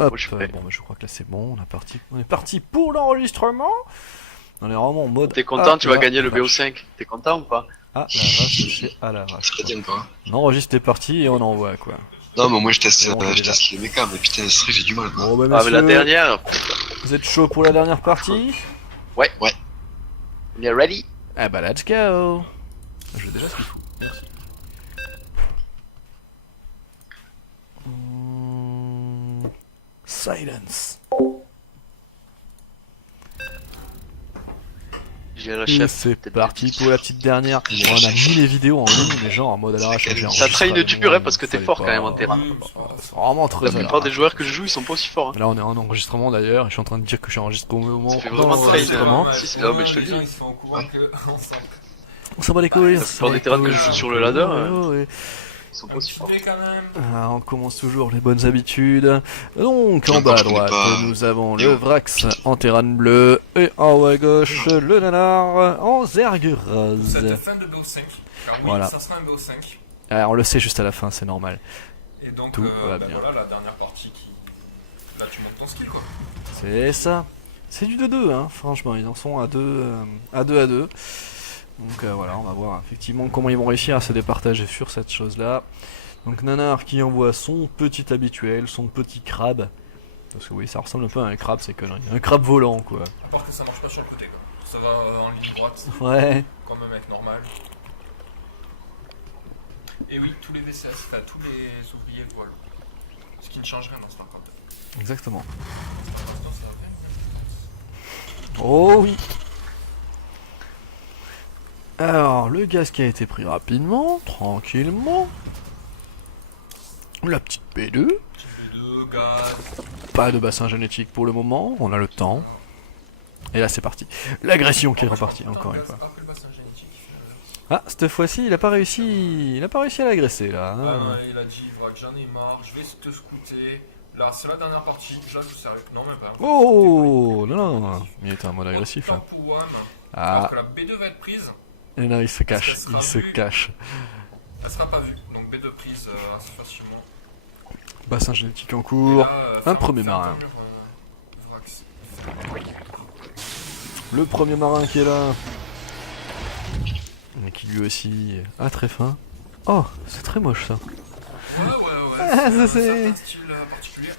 Hop, Moi, je suis prêt. bon bah, je crois que là c'est bon, on est parti pour l'enregistrement. On est vraiment en mode... T'es content, tu vas la gagner le vache. BO5. T'es content ou pas? Ah la vache de chez à la vache. Très bien quoi. On enregistre les parties et on envoie quoi. Non mais moi je teste, C'est bon, je déjà. teste les mécas, mais putain ce truc j'ai du mal quoi. Bon bah Ah, mais la messieurs, dernière, vous êtes chaud pour la dernière partie? on est ready. Ah bah let's go. Je veux déjà ce qu'il faut, merci. Silence. J'ai la Et chef. c'est peut-être parti des- pour la petite dernière. Il est Bon, on a chef. mis les vidéos en ligne, mais genre en mode à l'arrache. Ça traîne dur, hein, parce que t'es fort quand même en terrain. C'est vraiment très La à plupart des l'arrache. joueurs que je joue, ils sont pas aussi forts. Hein. Là, on est en enregistrement d'ailleurs. Et je suis en train de dire que je suis enregistré au moment. Ça fait dans vraiment train, l'enregistrement. Si, c'est là, mais je te le dis. Ils sont au courant que ensemble. On s'en bat les couilles. La plupart des terrains que je joue sur le ladder, Ouais. ils sont pas aussi forts. Quand même. Ah, on commence toujours les bonnes habitudes. Donc en Encore, bas à je connais droite, pas. nous avons Et le oh. Vrax en terrain bleu et en haut à gauche le nanar en zerg Pour rose. cette fin de BO5. Car oui, Voilà. ça sera un BO5. Ah, on le sait juste à la fin, c'est normal. Et donc, Tout va bah bien. voilà la dernière partie qui. Là, tu montes ton skill quoi. C'est ça. C'est du 2-2, hein, franchement, ils en sont à 2 à 2. Donc voilà, on va voir effectivement comment ils vont réussir à se départager sur cette chose-là. Donc Nanar qui envoie son petit habituel, son petit crabe. Parce que oui, ça ressemble un peu à un crabe, c'est conneries. Un crabe volant, quoi. À part que ça marche pas sur le côté quoi. Ça va en ligne droite, Ouais. comme un mec normal. Et oui, tous les VCS, enfin tous les ouvriers volent. Ce qui ne change rien dans StarCraft. Exactement. StarCraft, ça va bien. Oh oui. Alors, le gaz qui a été pris rapidement, tranquillement. La petite P2. Type B2, gaz. Pas de bassin génétique pour le moment, on a le temps. Et là c'est parti. L'agression qui est repartie, encore une fois. Après le bassin génétique. Ah, cette fois-ci, il a pas réussi à l'agresser là. Ah hein. ouais, il a dit, voilà, que j'en ai marre, je vais te scouter. Là, c'est la dernière partie, je la joue sérieux. Non, même pas. Oh, non, non, il était en mode agressif là. Alors Ah, que la B2 va être prise, et là il se cache, Est-ce qu'elle il sera se vue cache. elle sera pas vue. Donc B2 prise assez facilement. Bassin génétique en Et cours. là, un premier marin. Vrax. Le premier marin qui est là. Mais qui lui aussi a très faim. Oh, c'est très moche ça. Ouais, ouais, ouais. Ah, ça, un c'est- certain style particulier.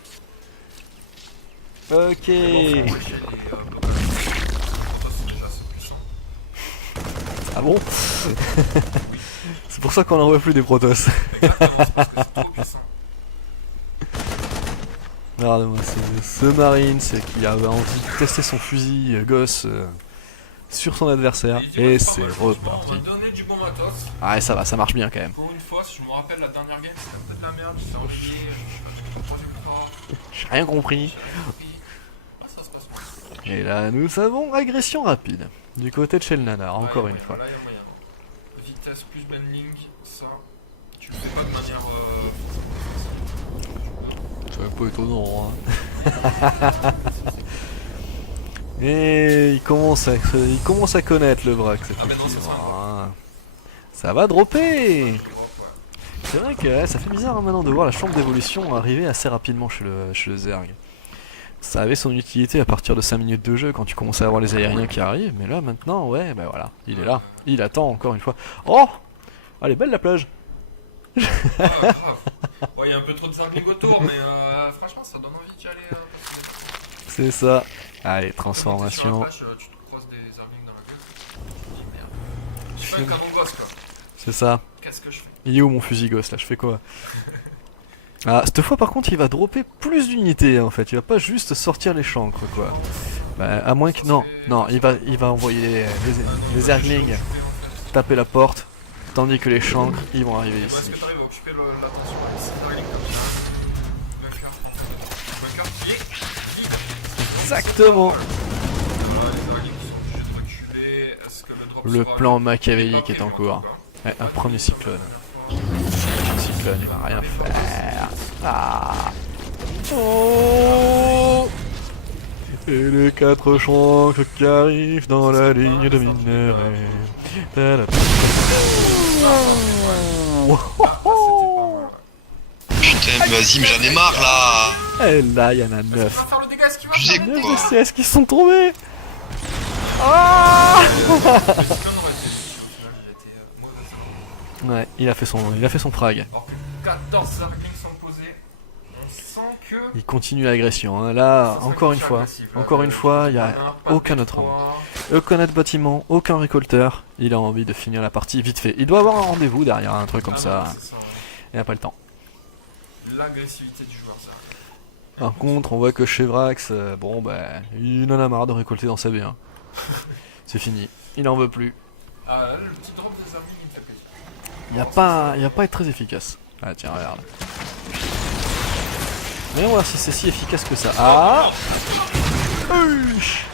Ok. Bon, faut corriger les blocages. Ça, c'est déjà assez puissant. Ah bon? C'est pour ça qu'on n'envoie plus des Protoss. Exactement, c'est parce que c'est trop puissant. Regardez-moi, ce Marine, c'est qui avait envie de tester son fusil gosse sur son adversaire. Et c'est reparti. On m'a donné du bon matos. Ah, et ça va, ça marche bien quand même. Pour une fois, si je me rappelle, la dernière game, c'était un peu de la merde. J'ai envié, je me suis pas ultra. J'ai rien compris. Ah, ça se passe bien. Et là, nous avons agression rapide. Du côté de chez le nanar, encore Ouais, une ouais, fois. Là, il y a moyen. Vitesse plus bending, ça, tu le fais pas de manière. C'est un peu étonnant, hein. Et il commence à connaître le Vrax, Ah, mais non, c'est ça, effectivement. Ça va dropper. Ouais. C'est vrai que ouais, ça fait bizarre hein, maintenant de voir la chambre d'évolution arriver assez rapidement chez le Zerg. Ça avait son utilité à partir de 5 minutes de jeu quand tu commençais à avoir les aériens qui arrivent, mais là maintenant, ouais, bah voilà, il est là. Il attend encore une fois. Oh, elle est belle la plage. Ah, grave. Ouais, il y a un peu trop de zergling autour, mais franchement, ça donne envie d'y aller. C'est ça. Allez, Sur transformation. la plage, tu te croises des zerglings dans la gueule. Tu te dis, merde. Je suis pas un canon gosse quoi. C'est ça. Qu'est-ce que je fais? Il est où mon fusil gosse là? Je fais quoi? Ah, cette fois par contre, il va dropper plus d'unités en fait. Il va pas juste sortir les chancres quoi. Bah, à moins que. Non, non, il va envoyer les Zerglings taper la porte. Tandis que les chancres, ils vont arriver Est-ce ici. que t'arrives à occuper l'attention avec ces zerglings comme ça? Bunker, en fait. Bunker qui est vide. Exactement. Voilà, les zerglings sont obligés de reculer. Est-ce que le drop Le sera plan vide? machiavélique Pas est en prévu, cours. tout cas. Ouais, un premier cyclone. Cyclone, il va rien faire. Ah. Oh. Et les 4 chancres qui arrivent dans la ligne de minerai. Ta-da. Putain mais vas-y mais j'en ai marre là. Et là, il y en a Est-ce qu'il 9. va faire le dégât? Est-ce qu'il va Abusé, faire le 9 quoi. de CS qui sont tombés. Ah dégât? Aurait été au final, il a été mauvais. Ouais, il a fait son frag. Alors que 14 Zerglings sont posés. On sent que. Il continue l'agression. Hein. Là, Ça serait encore une plus fois, agressif, là. encore une fois, il n'y a Pas aucun de autre homme. poids. Aucun autre bâtiment, aucun récolteur. Il a envie de finir la partie vite fait. Il doit avoir un rendez-vous derrière, un truc comme Ah ça. non, c'est ça, ouais. Il n'a pas le temps. L'agressivité du joueur, ça. Par contre, on voit que Chevrax, bon, bah, il en a marre de récolter dans sa B1. C'est fini. Il en veut plus. Ah, le petit drop des amis, il me fait plaisir. Il a pas été très efficace. Ah, tiens, regarde. Voyons voir si c'est si efficace que ça. Ah Ouch.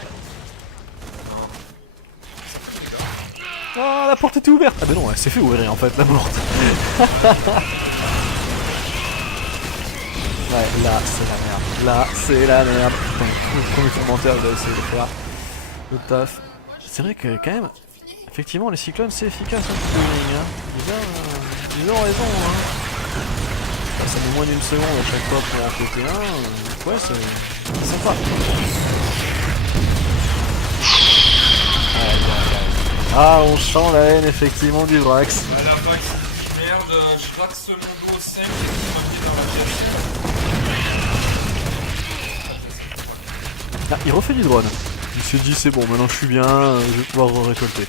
Ah, la porte était ouverte. Ah, ben non, elle s'est fait ouvrir en fait, la porte. Ouais, là, c'est la merde. Là, c'est la merde. Donc, le premier tourmenteur, il va essayer de faire le taf. C'est vrai que, quand même, effectivement, les cyclones, c'est efficace un petit peu, hein. Ils ont raison, hein. Ça met moins d'une seconde à chaque fois pour en péter un. Ouais, c'est sympa. Ah, on sent la haine, effectivement, du Vrax. Bah, la vague, c'est une merde. Je crois que ce logo 5 qui est dans la pièce. Ah, il refait du drone. Il se dit c'est bon, maintenant je suis bien, je vais pouvoir récolter.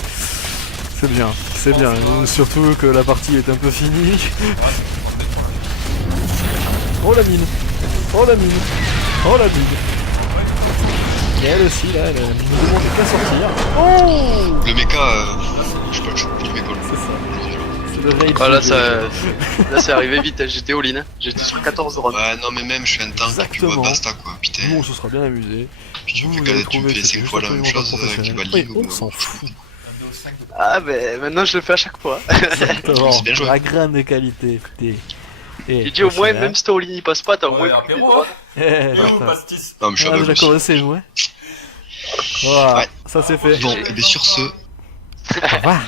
C'est bien, c'est bien. Surtout que la partie est un peu finie. Oh la mine. Oh la mine. Oh la mine. Et elle aussi là, elle ne demande qu'à sortir. Oh. Le mecha, je sais pas, il m'école. C'est ça. C'est le rage. Ah là c'est arrivé vite, j'étais all-in, j'étais sur 14 drones. Ouais, non, mais même je suis un tank et puis Exactement. ouais, basta quoi, putain. Nous on se sera bien amusé. Puis tu me Vous fais avez tu me trouvé fais que 5 c'était fois la même absolument chose pas avec professionnel. Valdi Oui, ou. on s'en fout. Ah ben maintenant je le fais à chaque fois. Exactement. C'est bien joué. La grande qualité. J'ai dit au moins même si t'as all-in il passe pas, t'as au Ouais, moins apéro, drones. Eh, Et où, attends. pastis? Non, mais je suis Ah, aveugle déjà aussi. commencé, ouais. Voilà, Ouais. ça c'est fait. Bon, et bien sur ce, Au revoir.